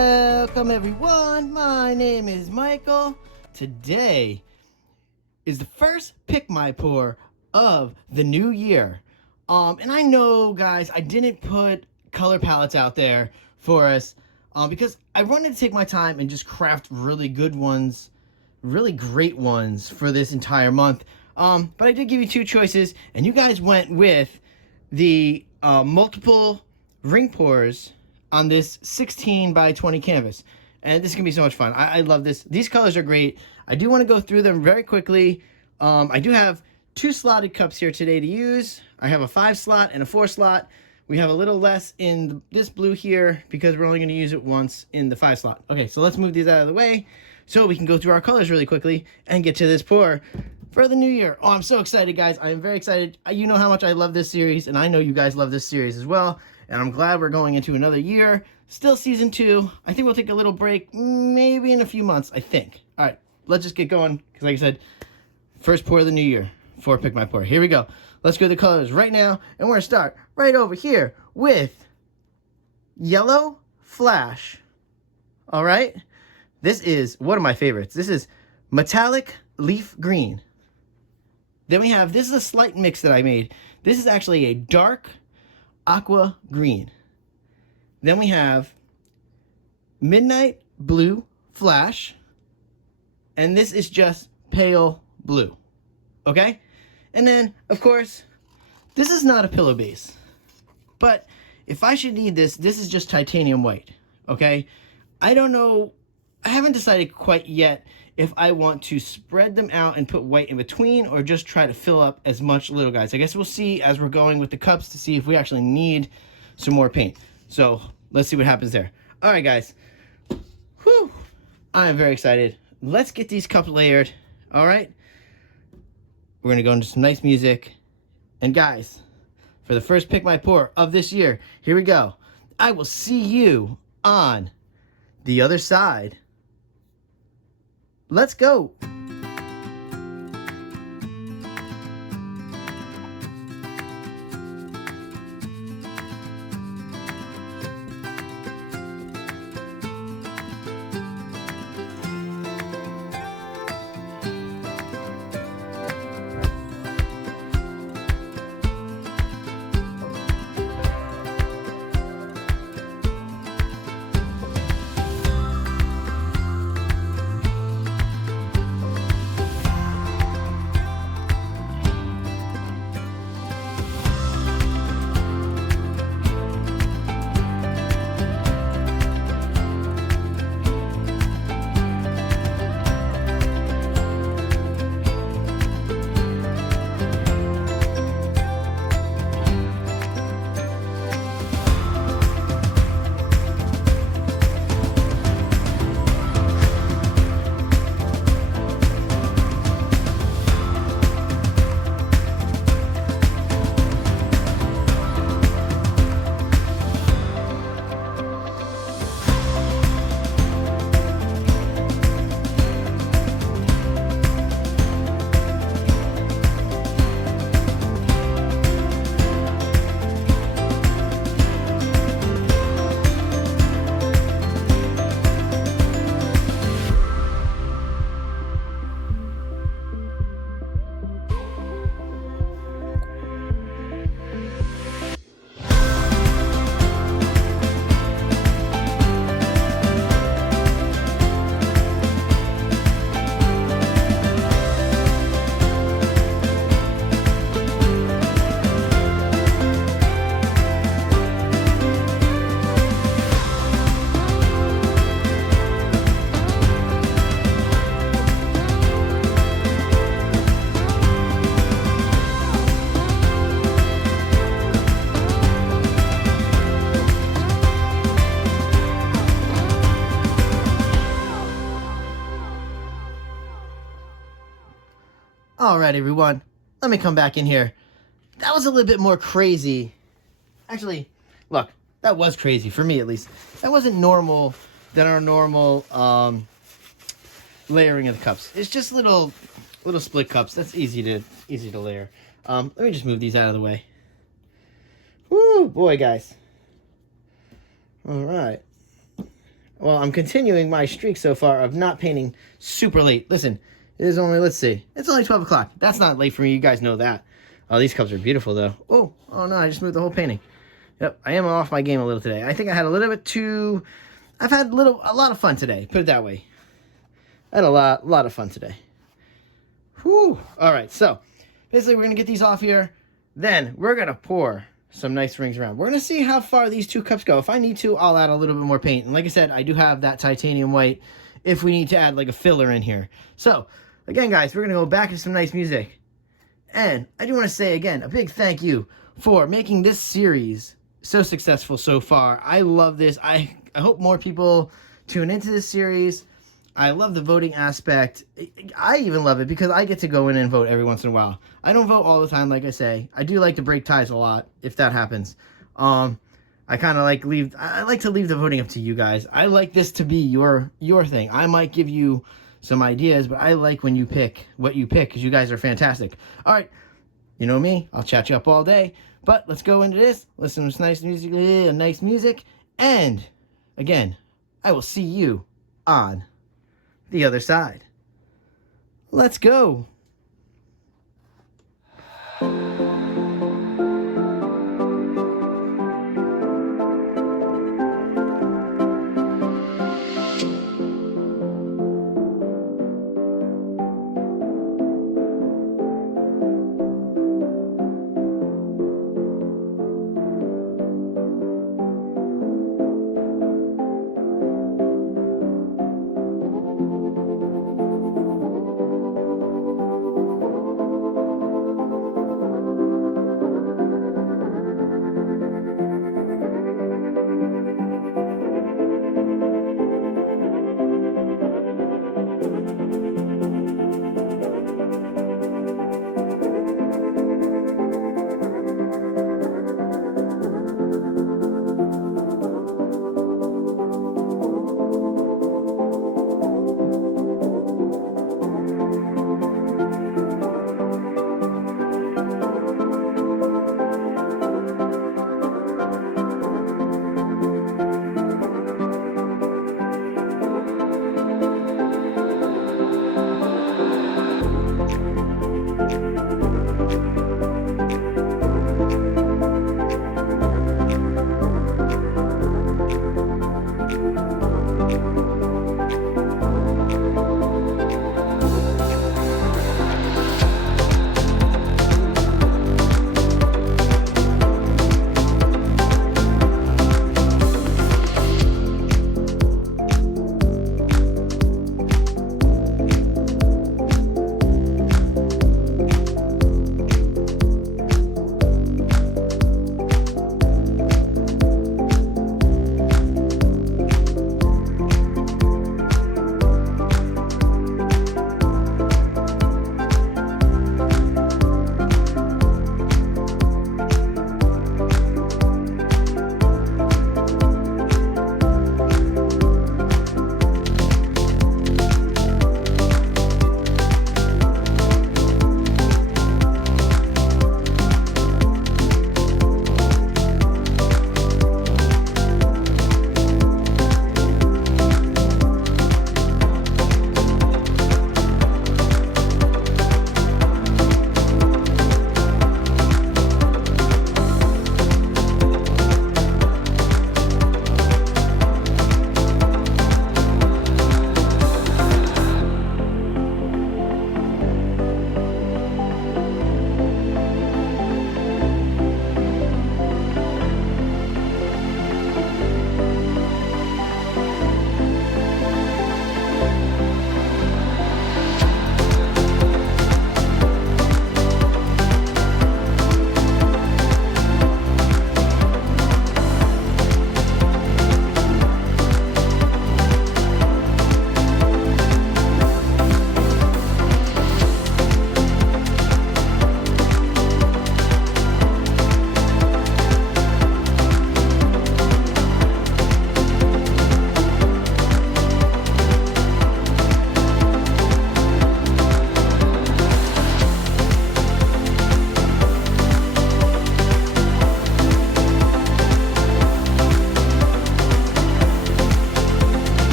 Welcome everyone, my name is Michael. Today is the first Pick My Pour of the new year. And I know guys, I didn't put color palettes out there for us because I wanted to take my time and just craft really good ones, really great ones for this entire month. But I did give you two choices and you guys went with the multiple ring pours on this 16 by 20 canvas, and this is gonna be so much fun. I love this. These colors are great. I do want to go through them very quickly. I do have two slotted cups here today to use. I have a 5 slot and a 4 slot. We have a little less in this blue here because we're only going to use it once in the 5 slot. Okay, so let's move these out of the way so we can go through our colors really quickly and get to this pour for the new year. Oh, I'm so excited, guys. I am very excited. You know how much I love this series, and I know you guys love this series as well. And I'm glad we're going into another year. Still season 2. I think we'll take a little break, maybe in a few months, I think. All right, let's just get going. Because like I said, first pour of the new year for Pick My Pour. Here we go. Let's go to the colors right now. And we're going to start right over here with Yellow Flash. All right. This is one of my favorites. This is Metallic Leaf Green. Then we have, this is a slight mix that I made. This is actually a Dark Aqua Green. Then we have Midnight Blue Flash. And this is just pale blue. Okay? And then, of course, this is not a pillow base. But if I should need this, this is just titanium white. Okay? I don't know. I haven't decided quite yet if I want to spread them out and put white in between or just try to fill up as much little guys. I guess we'll see as we're going with the cups to see if we actually need some more paint. So let's see what happens there. All right, guys. Whew. I am very excited. Let's get these cups layered. All right. We're going to go into some nice music. And guys, for the first Pick My Pour of this year, here we go. I will see you on the other side. Let's go. All right, everyone, let me come back in here. That was a little bit more crazy. Actually, look, that was crazy for me at least. That wasn't normal than our normal layering of the cups. It's just little split cups. That's easy to layer. Let me just move these out of the way. Woo, boy, guys. All right. Well, I'm continuing my streak so far of not painting super late. Listen, it is only, let's see, it's only 12 o'clock. That's not late for me. You guys know that. Oh, these cups are beautiful, though. Oh no, I just moved the whole painting. Yep, I am off my game a little today. I think I had a little bit too... I've had a lot of fun today, put it that way. I had a lot of fun today. Whew. All right, so basically we're going to get these off here. Then we're going to pour some nice rings around. We're going to see how far these 2 cups go. If I need to, I'll add a little bit more paint. And like I said, I do have that titanium white if we need to add like a filler in here. So, again, guys, we're going to go back to some nice music. And I do want to say, again, a big thank you for making this series so successful so far. I love this. I hope more people tune into this series. I love the voting aspect. I even love it because I get to go in and vote every once in a while. I don't vote all the time, like I say. I do like to break ties a lot, if that happens. I kind of like I like to leave the voting up to you guys. I like this to be your thing. I might give you some ideas, but I like when you pick what you pick because you guys are fantastic. All right, you know me. I'll chat you up all day, but let's go into this. Listen to some nice music, and again, I will see you on the other side. Let's go.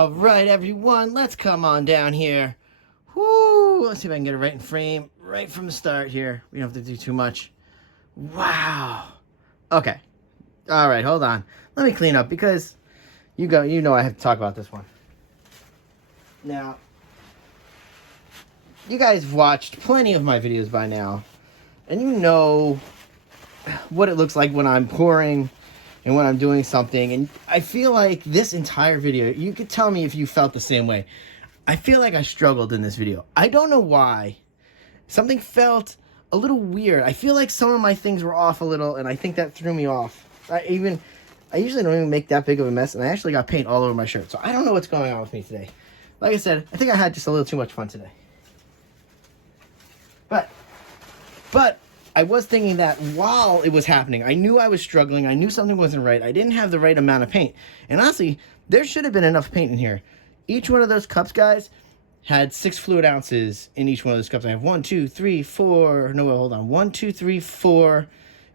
All right, everyone, let's come on down here. Whoo! Let's see if I can get it right in frame, right from the start here. We don't have to do too much. Wow. Okay. All right, hold on. Let me clean up because you know I have to talk about this one. Now, you guys have watched plenty of my videos by now, and you know what it looks like when I'm pouring and when I'm doing something. And I feel like this entire video, you could tell me if you felt the same way. I feel like I struggled in this video. I don't know why. Something felt a little weird. I feel like some of my things were off a little, and I think that threw me off. I usually don't even make that big of a mess, and I actually got paint all over my shirt. So I don't know what's going on with me today. Like I said, I think I had just a little too much fun today. But I was thinking that while it was happening, I knew I was struggling. I knew something wasn't right. I didn't have the right amount of paint. And honestly, there should have been enough paint in here. Each one of those cups, guys, had 6 fluid ounces in each one of those cups. I have 1, 2, 3, 4. No, wait, hold on. 1, 2, 3, 4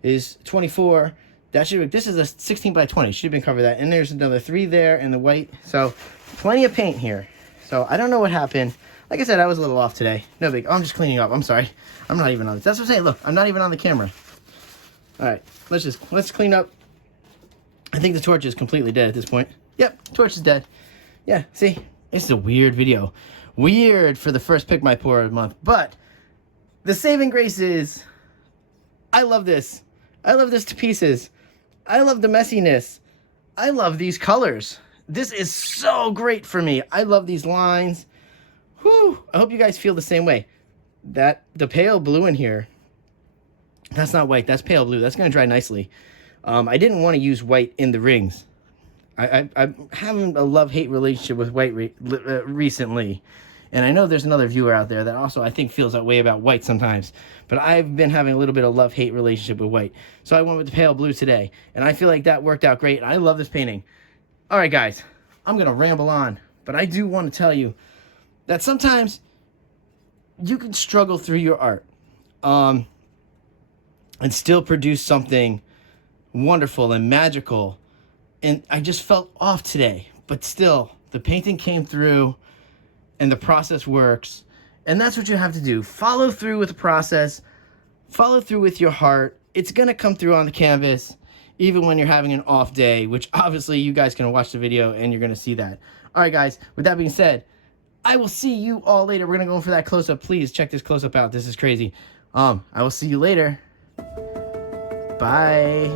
is 24. That should be, this is a 16 by 20. Should have been covered that. And there's another 3 there in the white. So plenty of paint here. So I don't know what happened. Like I said, I was a little off today. No big. Oh, I'm just cleaning up. I'm sorry. I'm not even on this. That's what I'm saying. Look, I'm not even on the camera. All right, let's clean up. I think the torch is completely dead at this point. Yep, torch is dead. Yeah, see, this is a weird video. Weird for the first Pick My Pour of the month. But the saving grace is, I love this. I love this to pieces. I love the messiness. I love these colors. This is so great for me. I love these lines. Whew, I hope you guys feel the same way. The pale blue in here, that's not white, that's pale blue. That's going to dry nicely. I didn't want to use white in the rings. I'm having a love-hate relationship with white recently. And I know there's another viewer out there that also, I think, feels that way about white sometimes. But I've been having a little bit of love-hate relationship with white. So I went with the pale blue today. And I feel like that worked out great. I love this painting. All right, guys. I'm going to ramble on. But I do want to tell you that sometimes you can struggle through your art and still produce something wonderful and magical. And I just felt off today. But still, the painting came through and the process works. And that's what you have to do. Follow through with the process. Follow through with your heart. It's going to come through on the canvas even when you're having an off day, which obviously you guys can watch the video and you're going to see that. All right, guys, with that being said, I will see you all later. We're going to go in for that close-up. Please check this close-up out. This is crazy. I will see you later. Bye.